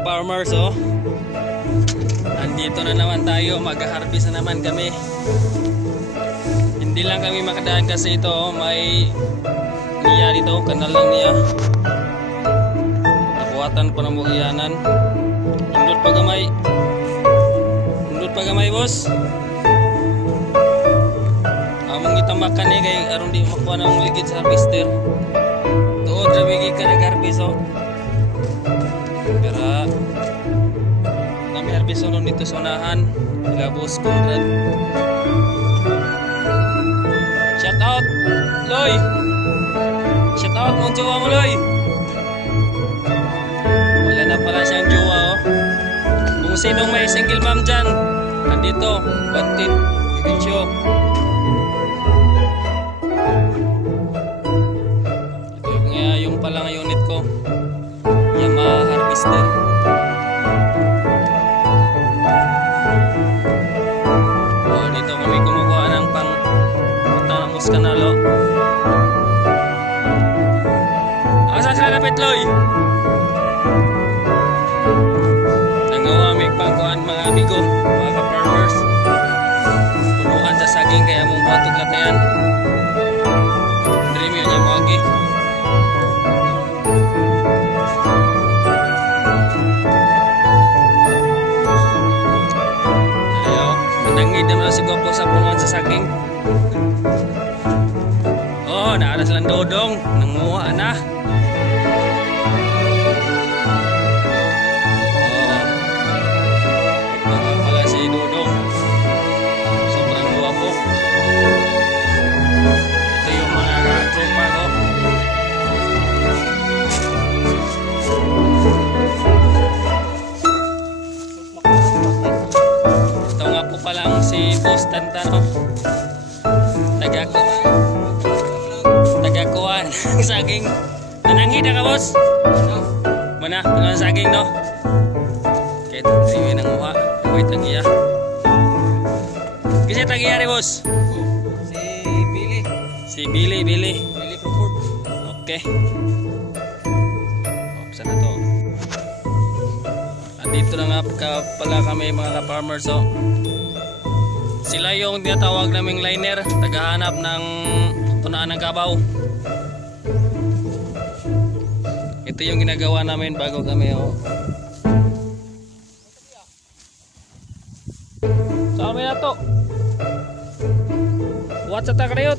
ka-farmers, oh. Andito na naman tayo, mag-harvest na naman kami. Hindi lang kami makadaan kasi ito, oh, may niya dito, kanal lang niya. Nabuhatan pa ng buhiyanan. Undot pa gamay. Undot pa gamay, boss. Among itamakan ni kay aron di makuha ng ligid sa harvester. Tuod ra bigi ka nag-harvest, oh. Pero kami harvest ron dito sa unahan. Nila boss Conrad. Shout out, Loy. Shout out mo jowa mo, Loy. Wala na pala siyang jowa, oh. Kung sinong may single mom dyan, nandito, wanted, i-video. Ito yung palang unit ko, Yamaha Harvester. Oh, dito kami kumukuha ng pang putangos kanalo. Asa sa lapit, Loy? Nangawamig pangkuhan mga amigo, mga ka-farmers. Punuan sa saging kaya mong batog latayan. Dream yun yung mga gig. Ayaw, manangid naman si Gwapo sa punuan sa saging. Oh, naaras lang dodong, nanguha na. Si Boss Tantano tagakuan saging. Nanangid na ka, boss? Mana? Ano saging, no? Kahit hindi nang muha. Wait, tagiya. Kasi tagiya rin, boss? Si Billy. Si Billy. Billy Crawford. Okay. Saan na to? Andito na nga pala kami mga ka-farmers, oh. Sila yung tinatawag naming liner, tagahanap ng tunaan ng kabaw. Ito yung ginagawa namin bago kami, oh. Saan kami na to? What's sa takriyot?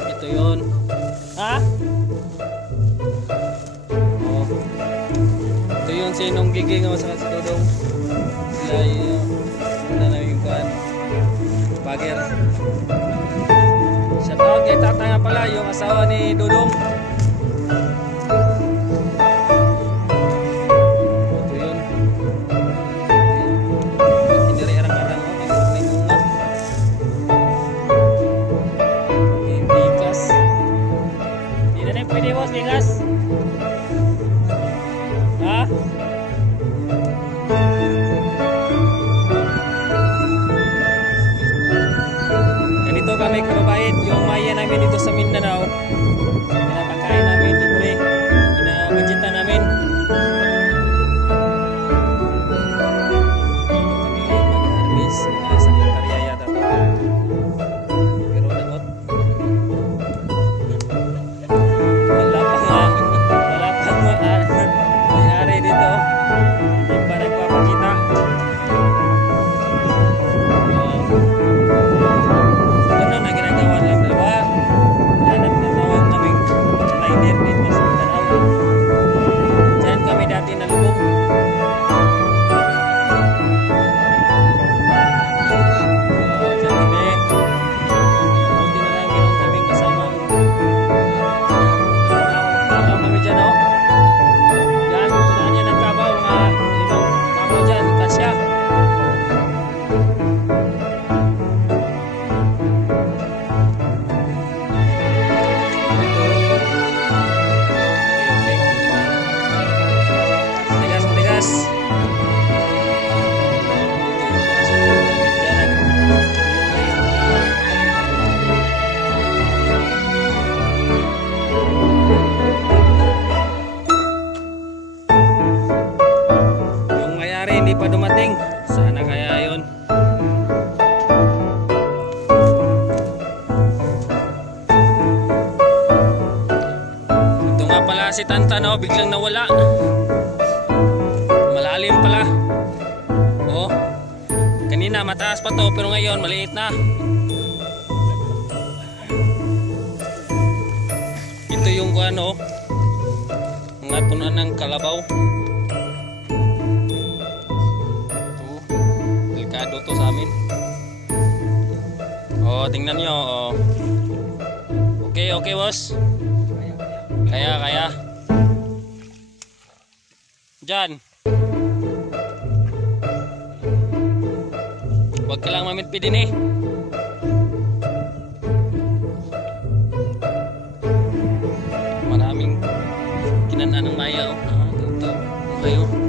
Ito yun. Ha? Oh. Ito yung sinong giging o sa kasidodong. Sila yung Bagger. Shout out kay Tata nga pala, yung asawa ni Dudong. Ito yun. Hindi rin arang-arang, may bunga. Bigas. Hindi na rin pwede, boss, bigas. Ha? Ganito kami kababayan, yung maya namin dito sa Mindanao, pinapakain namin libre, pinabudgetan namin. Kami mag-harvest sa hektarya yata to. Pero dagot. Wala pa may-ari dito. Hindi pa nagpapakita. si Tantan, oh, biglang nawala. Malalim pala. Oh. Kanina mataas pa to, pero ngayon maliit na. Ito yung ano, mga punuan ng kalabaw. Ito, delikado to sa amin. Oh, tingnan nyo. Oh. Okay, okay, boss. Kaya. Diyan. Huwag ka lang mamitpi din eh. Maraming kinanaan ng maya. Oh. Ito. Mayo.